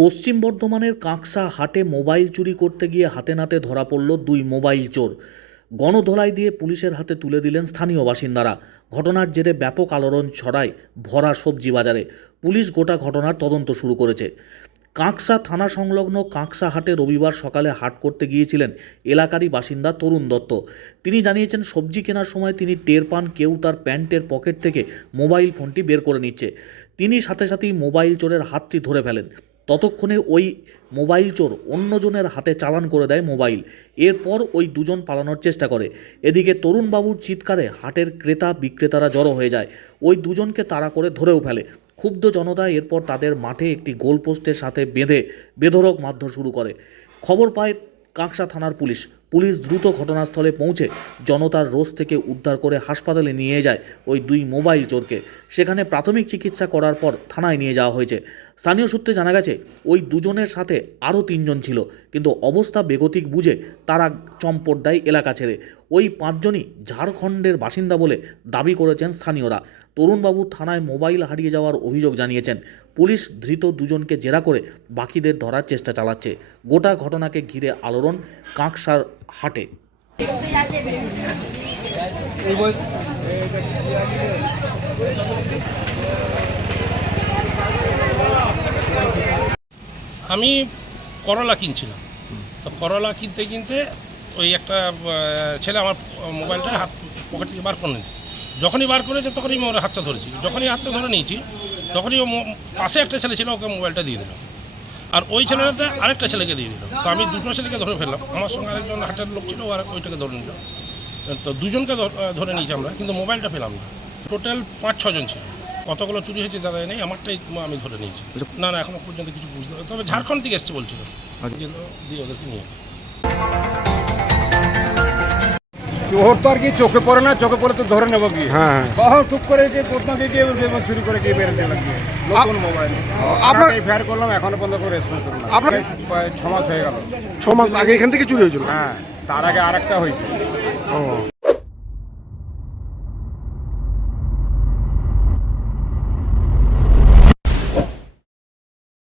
পশ্চিম বর্ধমানের কাঁকসা হাটে মোবাইল চুরি করতে গিয়ে হাতে নাতে ধরা পড়ল দুই মোবাইল চোর। গণধোলাই দিয়ে পুলিশের হাতে তুলে দিলেন স্থানীয় বাসিন্দারা। ঘটনার জেরে ব্যাপক আলোড়ন ছড়ায় ভরা সবজি বাজারে পুলিশ গোটা ঘটনার তদন্ত শুরু করেছে। কাঁকসা থানা সংলগ্ন কাঁকসা হাটে রবিবার সকালে হাট করতে গিয়েছিলেন এলাকারই বাসিন্দা তরুণ দত্ত। তিনি জানিয়েছেন, সবজি কেনার সময় তিনি টের পান কেউ তার প্যান্টের পকেট থেকে মোবাইল ফোনটি বের করে নিচ্ছে। তিনি সাথে সাথেই মোবাইল চোরের হাতটি ধরে ফেলেন। ততক্ষণে ওই মোবাইল চোর অন্যজনের হাতে চালান করে দেয় মোবাইল। এরপর ওই দুজন পালানোর চেষ্টা করে। এদিকে তরুণবাবুর চিৎকারে হাটের ক্রেতা বিক্রেতারা জড়ো হয়ে যায়। ওই দুজনকে তাড়া করে ধরেও ফেলে। ক্ষুব্ধ জনতা এরপর তাদের মাঠে একটি গোলপোস্টের সাথে বেঁধে বেধরক মারধর শুরু করে। খবর পায় কাঁকসা থানার পুলিশ। পুলিশ দ্রুত ঘটনাস্থলে পৌঁছে জনতার রোষ থেকে উদ্ধার করে হাসপাতালে নিয়ে যায় ওই দুই মোবাইল চোরকে। সেখানে প্রাথমিক চিকিৎসা করার পর থানায় নিয়ে যাওয়া হয়েছে। স্থানীয় সূত্রে জানা গেছে, ওই দুজনের সাথে আরও তিনজন ছিল, কিন্তু অবস্থা বেগতিক বুঝে তারা চম্পট দেয় এলাকা ছেড়ে। ওই পাঁচজনই ঝাড়খণ্ডের বাসিন্দা বলে দাবি করেছেন স্থানীয়রা। তরুণবাবু থানায় মোবাইল হারিয়ে যাওয়ার অভিযোগ জানিয়েছেন। পুলিশ ধৃত দুজনকে জেরা করে বাকিদের ধরার চেষ্টা চালাচ্ছে। গোটা ঘটনাকে ঘিরে আলোড়ন কাঁকসার হাটে। আমি করলা কিনছিলাম। তো করলা কিনতে কিনতে ওই একটা ছেলে আমার মোবাইলটা হাত পকেট থেকে বার করে যখনই বার করেছে তখনই আমি ওর হাতটা ধরেছি। যখনই হাতটা ধরে নিয়েছি, তখনই ও পাশে একটা ছেলে ছিল, ওকে মোবাইলটা দিয়ে দিল। আর ওই ছেলেটা আরেকটা ছেলেকে দিয়ে দিল। তো আমি দুটো ছেলেকে ধরে ফেললাম। আমার সঙ্গে আরেকজন হাটের লোক ছিল আর ওইটাকে ধরে নিল। তো দুজনকে ধরে নিয়েছি আমরা, কিন্তু মোবাইলটা পেলাম না। টোটাল পাঁচ, ছজন ছিল। কতগুলো চুরি হয়েছে জানা নেই আমারটাই আমি ধরে নিয়েছি। না না এখনও পর্যন্ত কিছু বুঝতে পারি তবে ঝাড়খণ্ড থেকে এসছে বলছিল। দিয়ে ওদেরকে নিয়ে। চোর তো আর কি চোখে পড়ে না চোখে পড়ে তো ধরে নেব কি হ্যাঁ কখন টুক করে গিয়ে কোথাও গিয়ে চুরি করে গিয়ে বেরোতে লাগবে। নতুন মোবাইল। আপনার- ফেয়ার করলাম এখনও পর্যন্ত কোনো রেসপন্স করলাম আপনার- ছ মাস হয়ে গেল। ছ মাস আগে এখান থেকে চুরি হয়েছিল? হ্যাঁ তার আগে আরেকটা হয়েছে। ও।